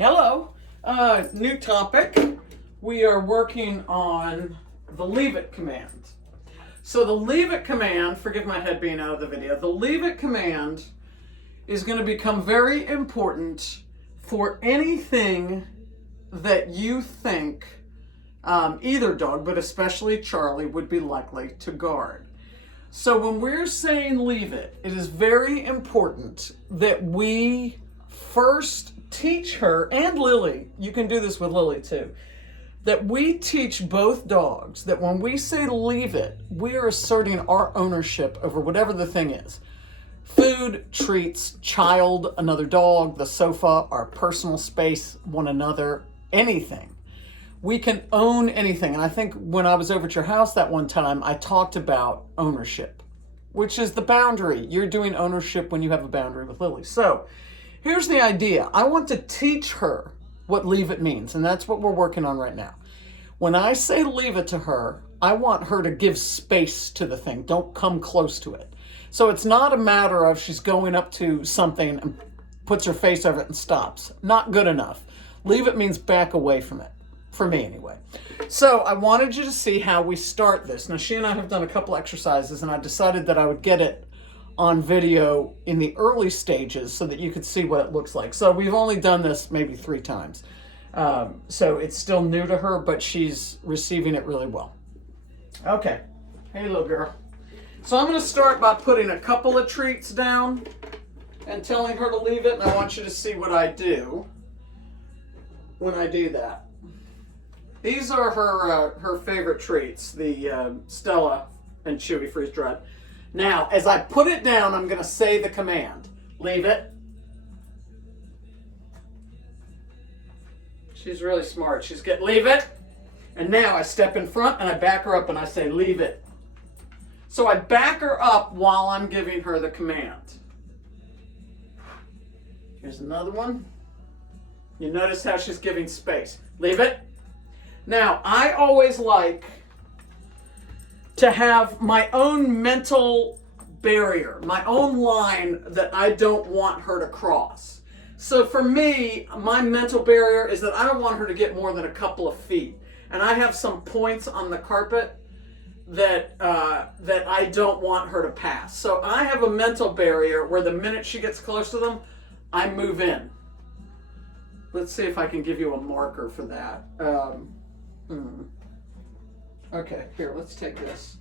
Hello. New topic. We are working on the leave it command. So the leave it command, forgive my head being out of the video, the leave it command is going to become very important for anything that you think either dog, but especially Charlie, would be likely to guard. So when we're saying leave it, it is very important that we first teach her, and Lily, you can do this with Lily too, that we teach both dogs that when we say leave it, we are asserting our ownership over whatever the thing is. Food, treats, child, another dog, the sofa, our personal space, one another, anything. We can own anything. And I think when I was over at your house that one time, I talked about ownership, which is the boundary. You're doing ownership when you have a boundary with Lily. So here's the idea. I want to teach her what leave it means, and that's what we're working on right now. When I say leave it to her, I want her to give space to the thing. Don't come close to it. So it's not a matter of she's going up to something and puts her face over it and stops. Not good enough. Leave it means back away from it. For me, anyway. So I wanted you to see how we start this. Now, she and I have done a couple exercises, and I decided that I would get it on video in the early stages so that you could see what it looks like. So we've only done this maybe 3 times. So it's still new to her, but she's receiving it really well. Okay. Hey, little girl. So I'm going to start by putting a couple of treats down and telling her to leave it, and I want you to see what I do when I do that. These are her favorite treats, the Stella and Chewy freeze dried. Now, as I put it down, I'm going to say the command. Leave it. She's really smart. She's getting, leave it. And now I step in front and I back her up and I say, leave it. So I back her up while I'm giving her the command. Here's another one. You notice how she's giving space. Leave it. Now, I always like to have my own mental barrier, my own line that I don't want her to cross. So for me, my mental barrier is that I don't want her to get more than a couple of feet. And I have some points on the carpet that I don't want her to pass. So I have a mental barrier where the minute she gets close to them, I move in. Let's see if I can give you a marker for that. Okay, here, let's take this.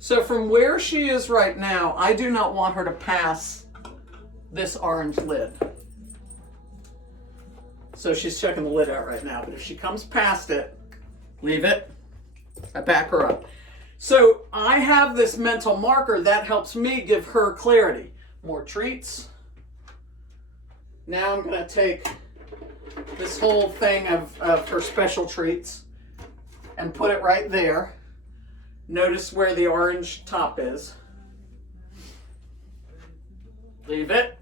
So from where she is right now, I do not want her to pass this orange lid. So she's checking the lid out right now, but if she comes past it, leave it. I back her up. So I have this mental marker that helps me give her clarity. More treats. Now I'm going to take this whole thing of her special treats and put it right there. Notice where the orange top is. Leave it.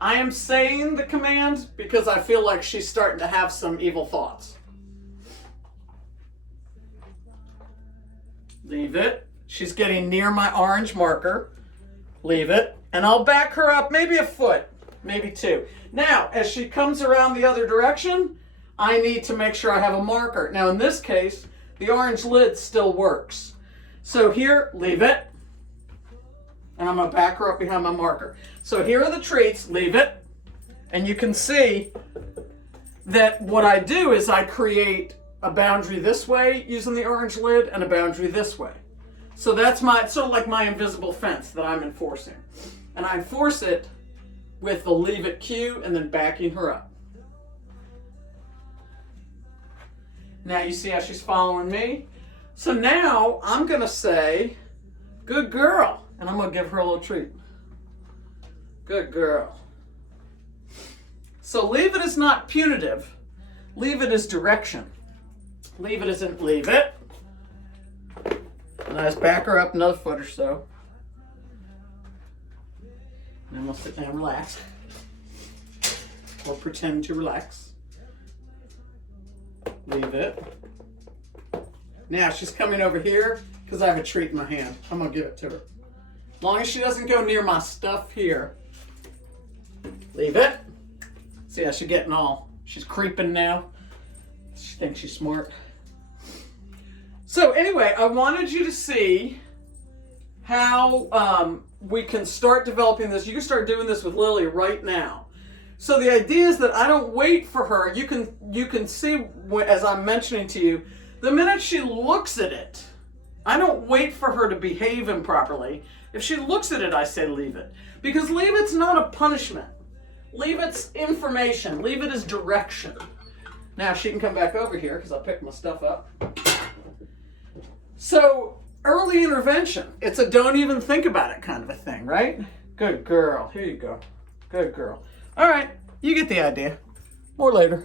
I am saying the command because I feel like she's starting to have some evil thoughts. Leave it. She's getting near my orange marker. Leave it. And I'll back her up maybe a foot, maybe 2. Now, as she comes around the other direction, I need to make sure I have a marker. Now, in this case, the orange lid still works. So here, leave it. And I'm going to back her up behind my marker. So here are the treats, leave it. And you can see that what I do is I create a boundary this way using the orange lid and a boundary this way. So that's sort of like my invisible fence that I'm enforcing. And I enforce it with the leave it cue and then backing her up. Now you see how she's following me? So now I'm going to say, good girl. And I'm going to give her a little treat. Good girl. So leave it is not punitive. Leave it is direction. Leave it isn't leave it. And I just back her up another foot or so. And then we'll sit down and relax. Or pretend to relax. Leave it. Now she's coming over here because I have a treat in my hand. I'm going to give it to her. As long as she doesn't go near my stuff here. Leave it. See how she's getting all She's creeping now. She thinks she's smart. So anyway, I wanted you to see how we can start developing this. You can start doing this with Lily right now. So the idea is that I don't wait for her. You can see, as I'm mentioning to you, the minute she looks at it, I don't wait for her to behave improperly. If she looks at it, I say leave it. Because leave it's not a punishment. Leave it's information. Leave it as direction. Now she can come back over here because I picked my stuff up. So early intervention. It's a don't even think about it kind of a thing, right? Good girl. Here you go. Good girl. All right, you get the idea. More later.